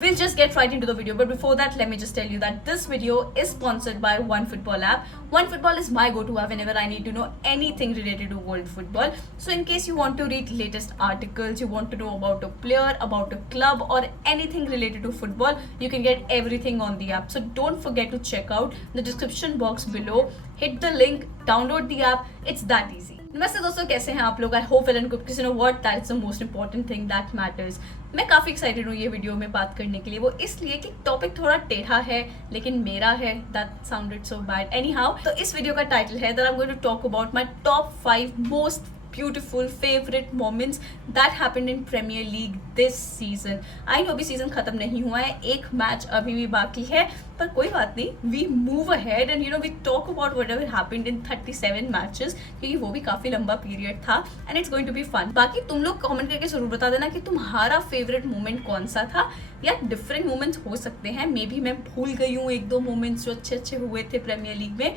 We'll just get right into the video, but before that, let me just tell you that this video is sponsored by OneFootball app. OneFootball is my go-to app whenever I need to know anything related to world football. So in case you want to read latest articles, you want to know about a player, about a club, or anything related to football, you can get everything on the app. So don't forget to check out the description box below. Hit the link, download the app. It's that easy. नमस्ते दोस्तों, कैसे हैं आप लोग? I hope well and good, because you know what, that is the most important thing that matters. मैं काफ़ी excited हूँ ये वीडियो में बात करने के लिए. वो इसलिए कि टॉपिक थोड़ा टेढ़ा है, लेकिन मेरा है. That sounded so bad. Anyhow, तो इस वीडियो का टाइटल है that I am going to talk about my top 5 most beautiful favorite moments that happened in Premier League this season. I know अभी सीजन खत्म नहीं हुआ है, एक मैच अभी भी बाकी है, पर कोई बात नहीं. We move ahead and you know we talk about whatever happened in 37 matches, क्योंकि वो भी काफी लंबा पीरियड था and it's going to be fun. बाकी तुम लोग कमेंट करके जरूर बता देना कि तुम्हारा फेवरेट मोमेंट कौन सा था, या डिफरेंट मोमेंट्स हो सकते हैं. मे बी मैं भूल गई हूँ एक दो मोमेंट्स जो अच्छे अच्छे हुए थे प्रीमियर लीग में,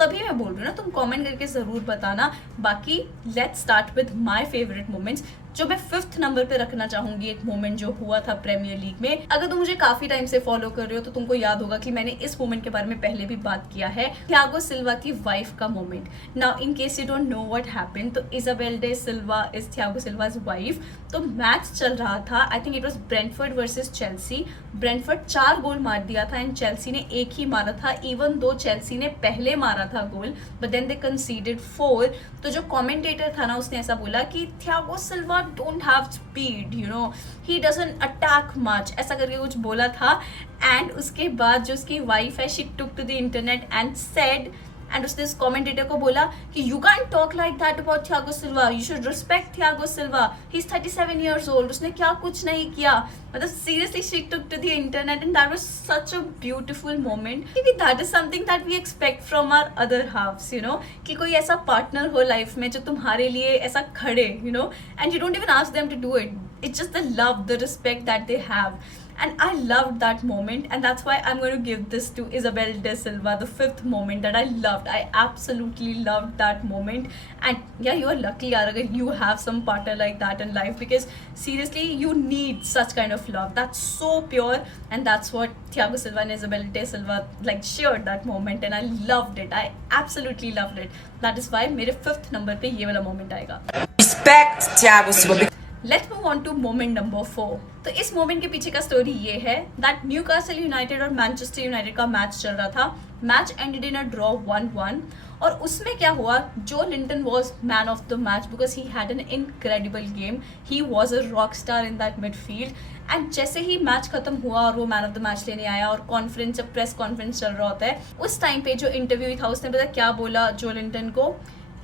तभी मैं बोल रही हूँ ना. तुम कमेंट करके ज़रूर बताना. बाकी let's start with my favourite moments. जो मैं 5th नंबर पे रखना चाहूंगी, एक मोमेंट जो हुआ था प्रीमियर लीग में. अगर तुम मुझे काफी टाइम से फॉलो कर रहे हो तो तुमको याद होगा कि मैंने इस मोमेंट के बारे में पहले भी बात किया है. थियागो सिल्वा की वाइफ का moment. Now in case you don't know what happened, तो Isabel de Silva is Thiago Silva's wife. तो मैच चल रहा था, I think it was Brentford versus Chelsea. Brentford 4 goal मार दिया था एंड चेल्सी ने एक ही मारा था, इवन दो चेल्सी ने पहले मारा था गोल, बट देन दे कंसीडेड 4. तो जो कमेंटेटर था ना, उसने ऐसा बोला कि Thiago Silva don't have speed, you know, he doesn't attack much, ऐसा करके कुछ बोला था. एंड उसके बाद जो उसकी वाइफ है, she took to the internet and said, and उसने इस कमेंटेटर को बोला कि you can talk like that about Thiago Silva, you should respect Thiago Silva, he is 37 years old. उसने क्या कुछ नहीं किया. मतलब seriously she took to the internet and that was such a beautiful moment. क्योंकि that is something that we expect from our other halves, you know, कि कोई ऐसा पार्टनर हो लाइफ में जो तुम्हारे लिए ऐसा खड़े, you know, and you don't even ask them to do it. It's just the love, the respect that they have. And I loved that moment, and that's why I'm going to give this to Isabel de Silva, the 5th moment that I loved. I absolutely loved that moment. And yeah, you are lucky yaar, agar you have some partner like that in life, because seriously, you need such kind of love. That's so pure, and that's what Thiago Silva and Isabel de Silva like shared that moment, and I loved it. I absolutely loved it. That is why मेरे 5th number पे ये वाला moment आएगा. Respect Thiago Silva. Let's move on to moment number 4. तो इस moment के पीछे का स्टोरी ये है दैट न्यूकासल यूनाइटेड और मैनचेस्टर यूनाइटेड का मैच चल रहा था. Match ended in a draw 1-1. और उसमें क्या हुआ, जो Linton was man of the match because he had an incredible game. He was a rock star in that midfield. And जैसे ही मैच खत्म हुआ और वो मैन ऑफ द मैच लेने आया, और कॉन्फ्रेंस, जब प्रेस कॉन्फ्रेंस चल रहा होता है, उस टाइम पे जो इंटरव्यू था, उसने पता क्या बोला जो लिंटन को.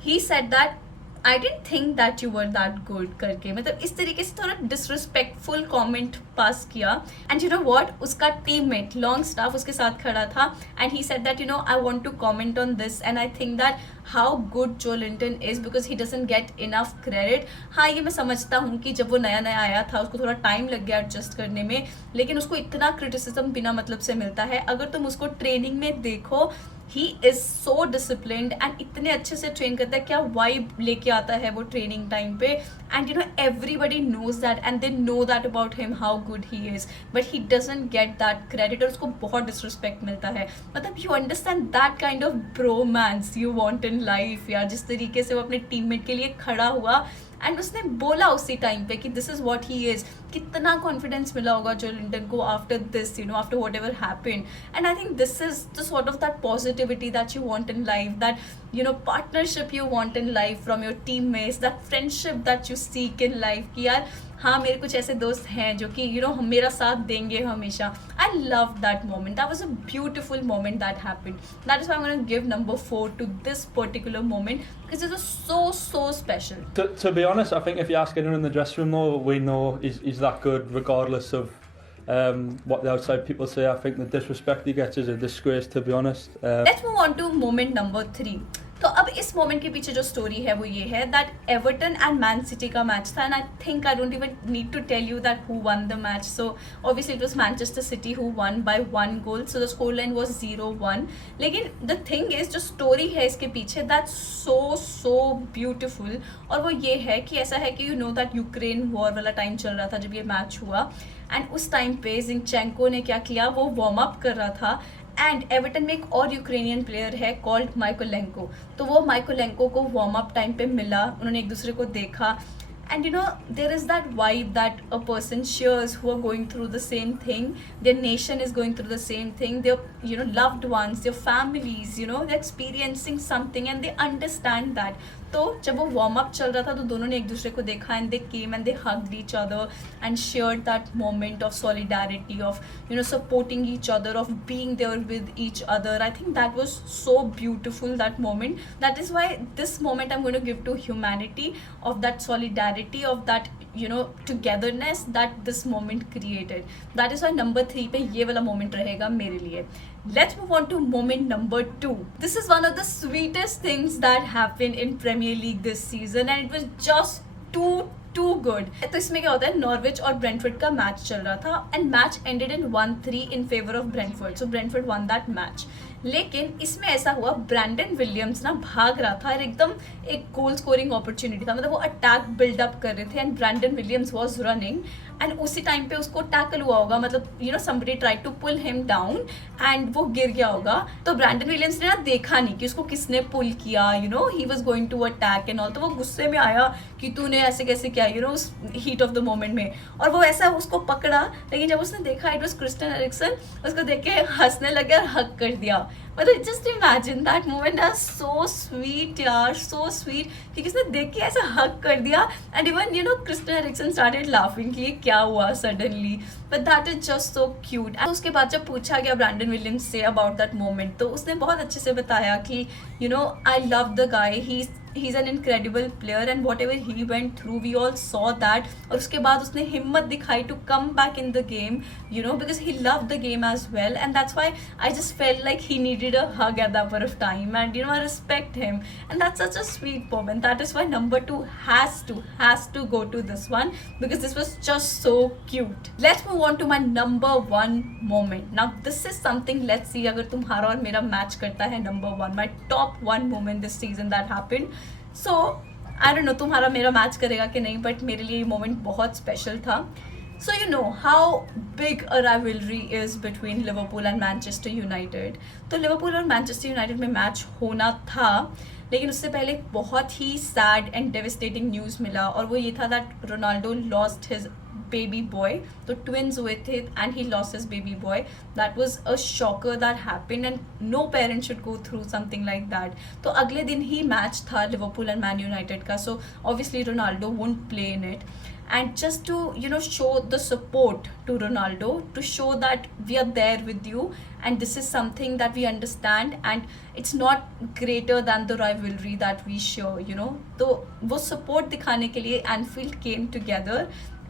He said that I didn't think that you were that good करके. मतलब इस तरीके से थोड़ा डिसरिस्पेक्टफुल कमेंट पास किया. एंड यू नो व्हाट, उसका टीममेट लॉन्ग स्टाफ उसके साथ खड़ा था, and he said that you know I want to comment on this, and I think that how good Joe Linton is because he doesn't get enough credit. हाँ, ये मैं समझता हूँ कि जब वो नया नया आया था, उसको थोड़ा टाइम लग गया एडजस्ट करने में, लेकिन उसको इतना क्रिटिसिज्म बिना मतलब से मिलता है. अगर तुम उसको ट्रेनिंग में देखो, he is so disciplined and इतने अच्छे से ट्रेन करता है. क्या वाइब लेके आता है वो ट्रेनिंग टाइम पे. And you know everybody knows that and they know that about him how good he is, but he doesn't get that credit, और उसको बहुत डिसरिस्पेक्ट मिलता है. मतलब you understand that kind of bromance you want in life यार. जिस तरीके से वो अपने टीममेट के लिए खड़ा हुआ एंड उसने बोला उसी टाइम पे कि this is what he is. कितना कॉन्फिडेंस मिला होगा जो लिंटन को after this, you know, after what ever happened. And I think this is the sort of that positivity that you want in life, that you no partnership you want in life from your team mates, that friendship that you seek in life. कि यार हाँ, मेरे कुछ ऐसे दोस्त हैं जो कि यू नो मेरा साथ देंगे हमेशा. I love that moment. That was a beautiful moment that happened. That is why I am going to give number 4 to this particular moment, because it was so special. To be honest, I think if you ask anyone in the dressing room, though, we know he's that good, regardless of what the outside people say. I think the disrespect he gets is a disgrace, to be honest. Let's move on to moment number 3. तो अब इस moment के पीछे जो story है वो ये है that Everton and Man City का मैच था. And I think I don't even need to tell you that who won the match. So obviously it was Manchester City who won by 1 goal. So the score line was 0-1. लेकिन the thing is, जो story है इसके पीछे, that's so beautiful. और वो ये है कि ऐसा है कि you know that Ukraine war वाला टाइम चल रहा था जब ये मैच हुआ. एंड उस टाइम पे जिंचेंको ने क्या किया, वो वार्म अप कर रहा था एंड एवर्टन में एक और यूक्रेनियन प्लेयर है कॉल्ड माइकोलेंको, तो वो माइकोलेंको को वार्म अप टाइम पे मिला, उन्होंने एक दूसरे को देखा and you know there is that vibe that a person shares who are going through the same thing, their nation is going through the same thing, their loved ones, their families, they're experiencing something and they understand that. तो जब वो warm up चल रहा था तो दोनों ने एक दूसरे को देखा and they came and they hugged each other and shared that moment of solidarity, of supporting each other, of being there with each other. I think that was so beautiful, that moment. That is why this moment I am going to give to humanity, of that solidarity, of that togetherness that this moment created. That is why number 3 पे ये वाला moment रहेगा मेरे लिए. Let's move on to moment number 2. This is one of the sweetest things that happened in Premier League this season and it was just too good. तो इसमें क्या होता है, नॉर्विच और ब्रेंटफोर्ड का मैच चल रहा था and match ended in 1-3 in favour of Brentford. So Brentford one that match. लेकिन इसमें ऐसा हुआ, ब्रैंडन विलियम्स ना भाग रहा था और एकदम एक गोल स्कोरिंग अपॉर्चुनिटी था, मतलब वो अटैक बिल्डअप कर रहे थे and Brandon Williams was running and उसी टाइम पे उसको टैकल हुआ होगा, मतलब somebody tried to pull him down and वो गिर गया होगा. तो ब्रैंडन विलियम्स ने ना देखा नहीं कि उसको किसने पुल किया, he was going to attack and all. तो वो गुस्से में आया कि तूने ऐसे कैसे किया, उस हीट ऑफ द मोमेंट में, और वो ऐसा उसको पकड़ा. लेकिन जब उसने देखा इट वाज क्रिस्टियन एरिक्सन, उसको देख के हंसने लगे और हक कर दिया. मतलब just imagine that moment are so sweet यार, सो स्वीट, क्योंकि उसने देख के ऐसा हक कर दिया and even Christian Eriksen started laughing कि क्या हुआ suddenly, but that is just so cute. तो उसके बाद जब पूछा गया ब्रैंडन विलियम्स से अबाउट दैट मोमेंट, तो उसने बहुत अच्छे से बताया कि I love the guy, he's an incredible player and whatever he went through we all saw that. और उसके बाद उसने हिम्मत दिखाई to come back in the game, because he loved the game as well and that's why I just felt like he needed a hug at that point of time and I respect him and that's such a sweet moment. That is why number 2 has to go to this one because this was just so cute. Let's move on to my number 1 moment. Now this is something, let's see अगर तुम्हारा और मेरा match करता है number 1, my top 1 moment this season that happened. So I don't know तुम्हारा मेरा match करेगा कि नहीं, बट मेरे लिए ये मोमेंट बहुत स्पेशल था. So you know how big a rivalry is between Liverpool and Manchester United. तो लिवरपूल और मैनचेस्टर यूनाइटेड में मैच होना था, लेकिन उससे पहले बहुत ही सैड एंड डेविस्टेटिंग न्यूज़ मिला और वो ये था that Ronaldo lost his baby boy. तो twins हुए थे and he lost his baby boy. That was a shocker that happened and no parent should go through something like that. तो अगले दिन ही मैच था लिवरपूल एंड मैन यूनाइटेड का, so obviously Ronaldo won't play in it. And just to show the support to Ronaldo, to show that we are there with you and this is something that we understand and it's not greater than the rivalry that we share, तो वो support दिखाने के लिए Anfield came together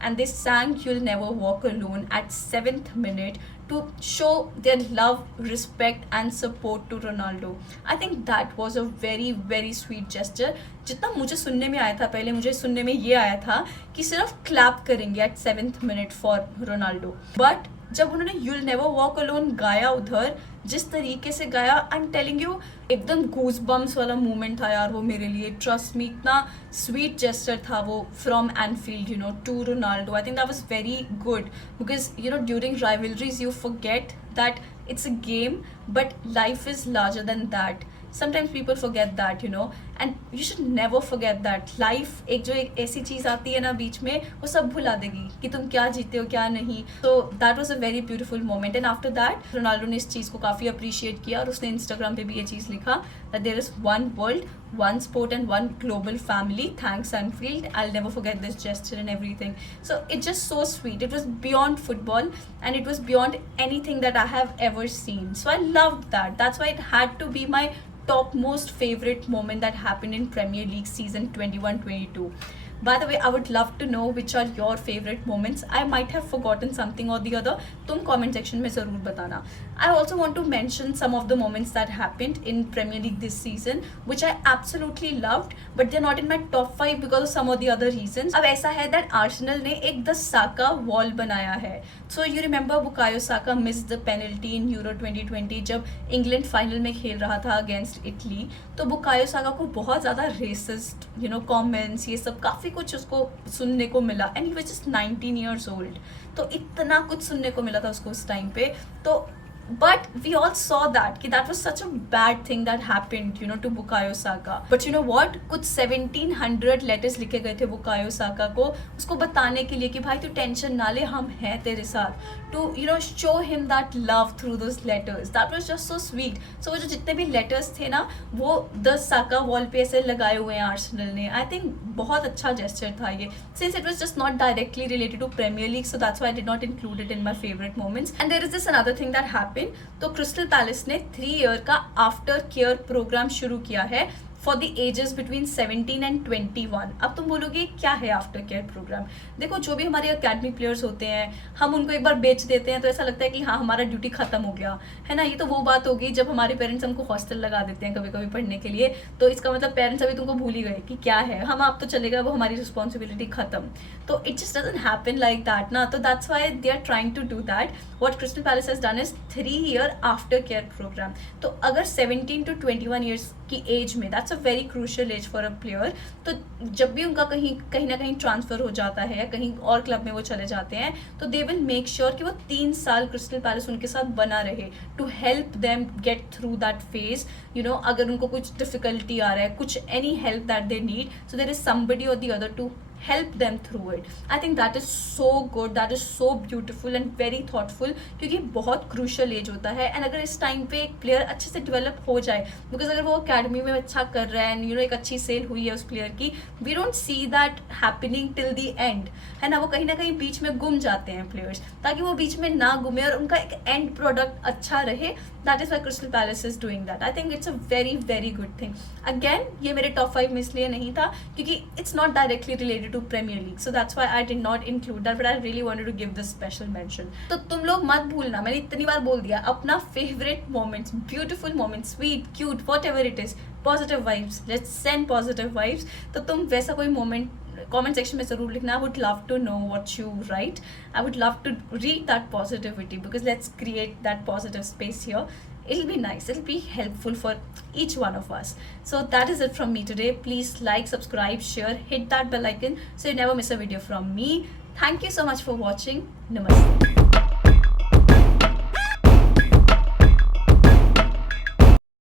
and they sang You'll Never Walk Alone at 7th minute to show their love, respect and support to Ronaldo. I think that was a very very sweet gesture. जितना मुझे सुनने में आया था, पहले मुझे सुनने में ये आया था कि सिर्फ क्लैप करेंगे at 7th minute for Ronaldo, but जब उन्होंने You'll Never Walk Alone गाया उधर, जिस तरीके से गाया, आई एम टेलिंग यू एकदम गूज बम्स वाला मोमेंट था यार वो मेरे लिए. ट्रस्ट मी, इतना स्वीट जेस्चर था वो from Anfield to Ronaldo. I think that was very good because during rivalries you forget that it's a game, but life is larger than that. Sometimes people forget that, and you should never forget that. Life एक ऐसी चीज़ आती है ना बीच में, वो सब भुला देगी कि तुम क्या जीते हो क्या नहीं. So that was a very beautiful moment, and after that Ronaldo ने इस चीज़ को काफ़ी appreciate किया और उसने Instagram पे भी ये चीज़ लिखा that there is one world, one sport and one global family. Thanks Anfield, I'll never forget this gesture and everything. So it's just so sweet. It was beyond football and it was beyond anything that I have ever seen. So I loved that. That's why it had to be my top most favorite moment that happened in Premier League season 21-22. By the way, I would love to know which are your favorite moments. I might have forgotten something or the other. तुम comment section में ज़रूर बताना. I also want to mention some of the moments that happened in Premier League this season, which I absolutely loved, but they're not in my top 5 because of some of the other reasons. अब ऐसा है that Arsenal ने एक the Saka wall बनाया है. So you remember Bukayo Saka missed the penalty in Euro 2020 जब England final में खेल रहा था against Italy. तो Bukayo Saka को बहुत ज़्यादा racist, comments ये सब काफ़ी कुछ उसको सुनने को मिला, and he was just 19 years old. तो इतना कुछ सुनने को मिला था उसको उस टाइम पे. तो but we all saw that was such a bad thing that happened, you know, to Bukayo Saka. But you know what, कुछ 1700 letters लिखे गए थे Bukayo Saka को उसको बताने के लिए कि भाई तू टेंशन ना ले, हम हैं तेरे साथ. To, you know, show him that love through those letters. That was just so sweet. So वो जो जितने भी letters थे ना, वो the Saka wall पे ऐसे लगाए हुए हैं आर्सेनल ने. I think बहुत अच्छा gesture था ये. Since it was just not directly related to Premier League, so that's why I did not include it in my favorite moments. And there is this another thing that happened. तो crystal palace ने 3 year का after care programme शुरू किया है for the ages between 17 and 21. अब तुम बोलोगे क्या है आफ्टर केयर प्रोग्राम? देखो, जो भी हमारे अकेडमी प्लेयर्स होते हैं, हम उनको एक बार बेच देते हैं तो ऐसा लगता है कि हाँ हमारा ड्यूटी खत्म हो गया है ना. ये तो वो बात होगी जब हमारे पेरेंट्स हमको हॉस्टल लगा देते हैं कभी कभी पढ़ने के लिए, तो इसका मतलब पेरेंट्स अभी तुमको भूल ही गए कि क्या है, हम आप तो चलेगा, वो हमारी रिस्पॉन्सिबिलिटी खत्म. तो it just doesn't happen like that ना. तो that's why they are trying to do that. What Crystal Palace has done is 3 year after care programme. तो अगर 17 to 21 years की एज में, that's a very crucial age for a player, तो जब भी उनका कहीं ना कहीं ट्रांसफर हो जाता है या कहीं और क्लब में वो चले जाते हैं, तो दे विल मेक श्योर कि वो 3 साल क्रिस्टल पैलेस उनके साथ बना रहे, to help them get through that phase. You know, अगर उनको कुछ डिफिकल्टी आ रहा है, कुछ any help that they need, so there is somebody और the other to help them through it. I think that is so good, that is so beautiful and very thoughtful, क्योंकि बहुत crucial age होता है. And अगर इस time पे एक player अच्छे से डेवलप हो जाए, बिकॉज अगर वो अकेडमी में अच्छा कर रहा है एंड यू नो एक अच्छी सेल हुई है उस प्लेयर की, we don't see that happening till the end, है ना. वो कहीं ना कहीं बीच में गुम जाते हैं प्लेयर्स, ताकि वो बीच में ना गुमे और उनका एक एंड प्रोडक्ट अच्छा रहे. That is why Crystal Palace is doing that. I think it's a very very good thing. Again, ये मेरे टॉप 5 में इसलिए नहीं था क्योंकि इट्स नॉट directly related to Premier League, so that's why I did not include that, but I really wanted to give this special mention. तो तुम लोग मत भूलना, मैंने इतनी बार बोल दिया, अपना favorite moments, beautiful moments, sweet, cute, whatever it is, positive vibes, let's send positive vibes. तो तुम वैसा कोई moment comment section में ज़रूर लिखना. I would love to know what you write. I would love to read that positivity, because let's create that positive space here. It'll be nice, it'll be helpful for each one of us. So that is it from me today. Please like, subscribe, share, hit that bell icon so you never miss a video from me. Thank you so much for watching. Namaste.